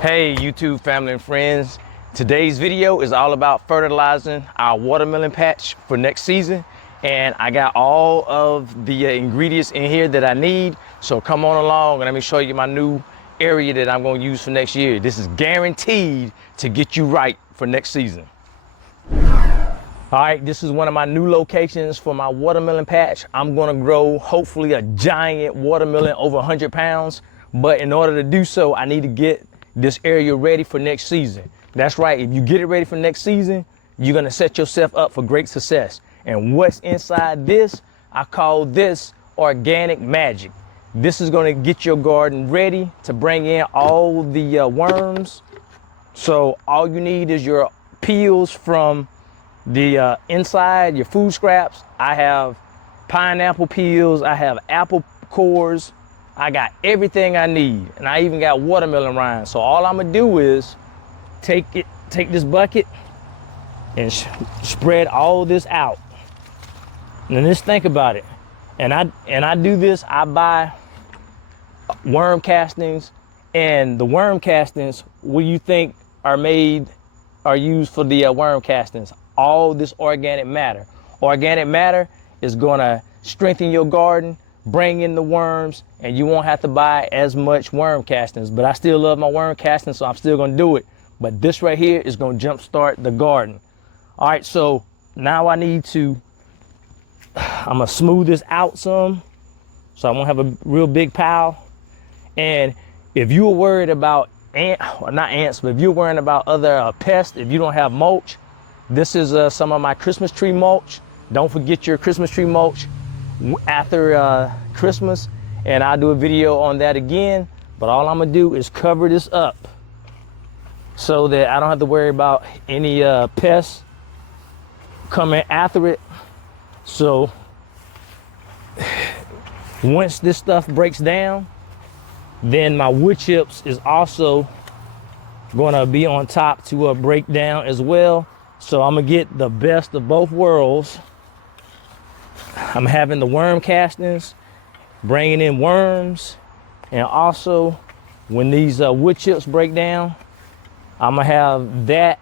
Hey YouTube family and friends, today's video is all about fertilizing our watermelon patch for next season, and I got all of the ingredients in here that I need. So come on along and let me show you my new area that I'm going to use for next year. This is guaranteed to get you right for next season. All right, this is one of my new locations for my watermelon patch. I'm gonna grow hopefully a giant watermelon over 100 pounds, but in order to do so, I need to get this area ready for next season. That's right, if you get it ready for next season, you're gonna set yourself up for great success. And what's inside this, I call this organic magic. This is gonna get your garden ready to bring in all the worms. So all you need is your peels from the inside, your food scraps. I have pineapple peels, I have apple cores, I got everything I need, and I even got watermelon rinds. So all I'm gonna do is take this bucket and spread all this out. And just think about it. And I do this, I buy worm castings, and the worm castings, what do you think are used for the worm castings? All this organic matter. Organic matter is gonna strengthen your garden, bring in the worms, and you won't have to buy as much worm castings. But I still love my worm castings, so I'm still gonna do it. But this right here is gonna jumpstart the garden. All right, so now I'm gonna smooth this out some, so I won't have a real big pile. And if you're worried about not ants, but if you're worried about other pests, if you don't have mulch, this is some of my Christmas tree mulch. Don't forget your Christmas tree mulch after Christmas, and I'll do a video on that again. But all I'm gonna do is cover this up so that I don't have to worry about any pests coming after it. So once this stuff breaks down, then my wood chips is also gonna be on top to break down as well. So I'm gonna get the best of both worlds. I'm having the worm castings, bringing in worms, and also when these wood chips break down, I'm gonna have that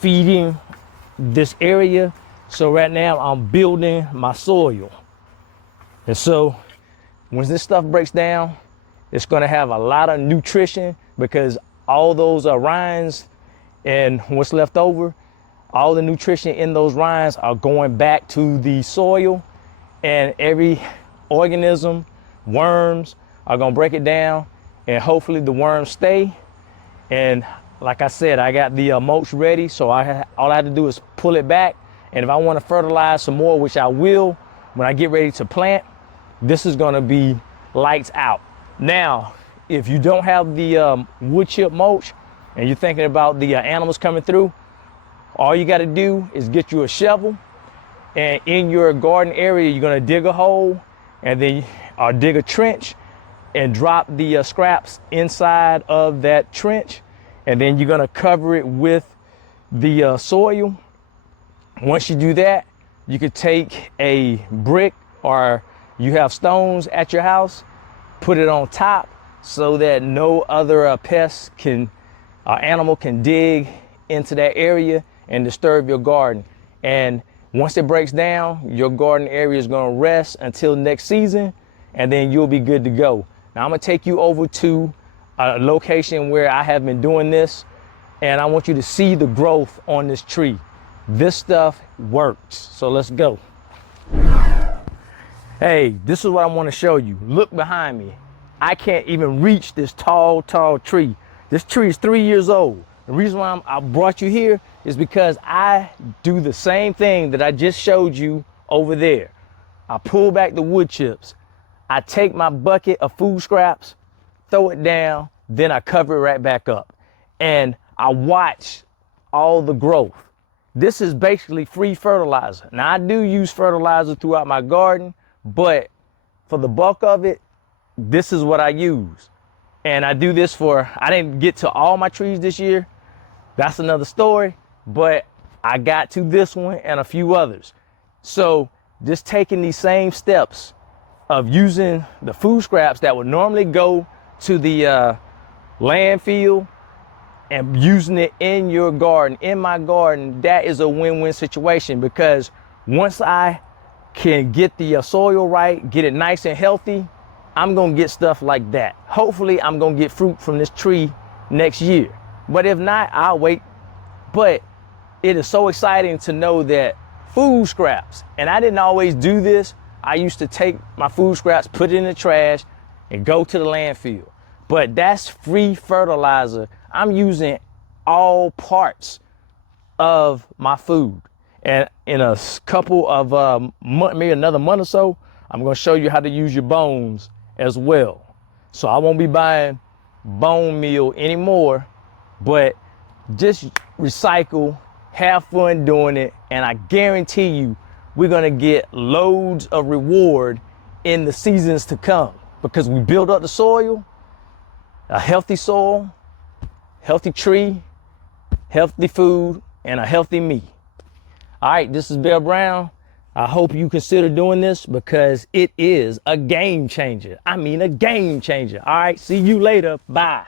feeding this area. So right now I'm building my soil. And so when this stuff breaks down, it's gonna have a lot of nutrition, because all those rinds and what's left over, all the nutrition in those rinds are going back to the soil, and every organism, worms, are gonna break it down, and hopefully the worms stay. And like I said, I got the mulch ready, so all I have to do is pull it back. And if I wanna fertilize some more, which I will when I get ready to plant, this is gonna be lights out. Now, if you don't have the wood chip mulch and you're thinking about the animals coming through, all you got to do is get you a shovel, and in your garden area, you're going to dig a hole, and then dig a trench and drop the scraps inside of that trench. And then you're going to cover it with the soil. Once you do that, you could take a brick, or you have stones at your house, put it on top so that no other pests animal can dig into that area and disturb your garden. And once it breaks down, your garden area is gonna rest until next season, and then you'll be good to go. Now I'm gonna take you over to a location where I have been doing this, and I want you to see the growth on this tree. This stuff works, so let's go. Hey, this is what I wanna show you. Look behind me. I can't even reach this tall tree. This tree is 3 years old. The reason why I brought you here is because I do the same thing that I just showed you over there. I pull back the wood chips. I take my bucket of food scraps, throw it down, then I cover it right back up. And I watch all the growth. This is basically free fertilizer. Now I do use fertilizer throughout my garden, but for the bulk of it, this is what I use. And I do this I didn't get to all my trees this year. That's another story, but I got to this one and a few others. So just taking these same steps of using the food scraps that would normally go to the landfill and using it in your garden, in my garden, that is a win-win situation, because once I can get the soil right, get it nice and healthy, I'm gonna get stuff like that. Hopefully I'm gonna get fruit from this tree next year. But if not, I'll wait. But it is so exciting to know that food scraps, and I didn't always do this. I used to take my food scraps, put it in the trash, and go to the landfill. But that's free fertilizer. I'm using all parts of my food. And in a couple of maybe another month or so, I'm gonna show you how to use your bones as well. So I won't be buying bone meal anymore, but just recycle, have fun doing it, and I guarantee you we're gonna get loads of reward in the seasons to come, because we build up the soil, a healthy soil, healthy tree, healthy food, and a healthy me. All right, this is Bear Brown. I hope you consider doing this, because it is a game changer. I mean, a game changer. All right, see you later. Bye.